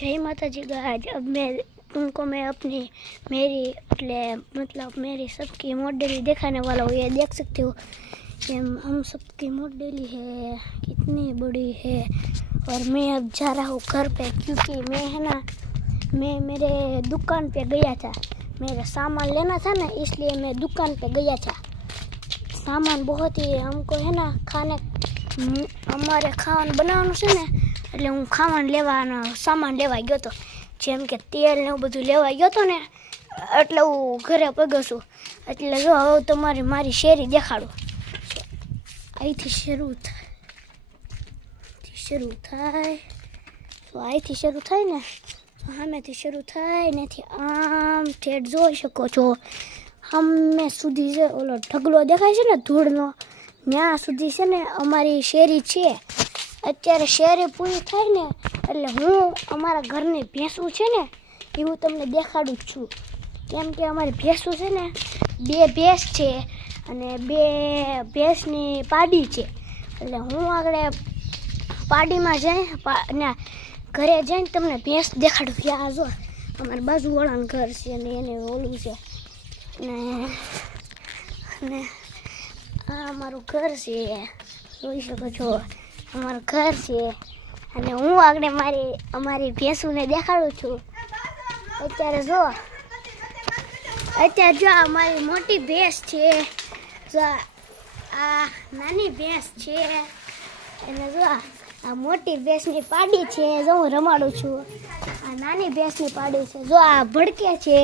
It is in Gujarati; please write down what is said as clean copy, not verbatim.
जय माता जी गाइस। अब मैं अपनी मेरी सबकी मॉडल दिखाने वाला हूँ। ये देख सकते हो कि हम सबकी मॉडल है कितनी बड़ी है। और मैं अब जा रहा हूँ घर पे, क्योंकि मैं मेरे दुकान पे गया था। मेरा सामान लेना था ना, इसलिए मैं दुकान पे गया था। सामान बहुत ही हमको है ना અમારે ખાવાનું બનાવવાનું છે ને, એટલે હું સામાન લેવા ગયો હતો, જેમ કે તેલ ને એવું બધું લેવા ગયો હતો ને, એટલે હું ઘરે પગ્યો છું. એટલે જો હવે તમારે મારી શેરી દેખાડું. અહીંથી શરૂ થાય ને, સામેથી શરૂ થાય ને આમ ઠેઠ જોઈ શકો છો. સામે સુધી છે ઓલો ઢગલો દેખાય છે ને ધૂળનો, ત્યાં સુધી છે ને અમારી શેરી છે. અત્યારે શેરી પૂરી થાય ને એટલે હું અમારા ઘરની ભેંસું છે ને એ હું તમને દેખાડું જ છું. કેમ કે અમારી ભેંસું છે ને 2 ભેંસ છે અને 2 ભેંસની પાડી છે. એટલે હું આગળ પાડીમાં જઈને ઘરે જઈને તમને ભેંસ દેખાડું. ત્યાં જો અમારા બાજુવાળાનું ઘર છે અને એને ઓલું છે અને આ અમારું ઘર છે, જોઈ શકો છો અમારું ઘર છે. અને હું આગળ અમારી ભેંસુને દેખાડું છું. અત્યારે જો અમારી મોટી ભેંસ છે, જો આ નાની ભેંસ છે, અને જો આ મોટી ભેંસની પાડી છે. જો હું રમાડું છું, આ નાની ભેંસની પાડી છે. જો આ ભડકે છે,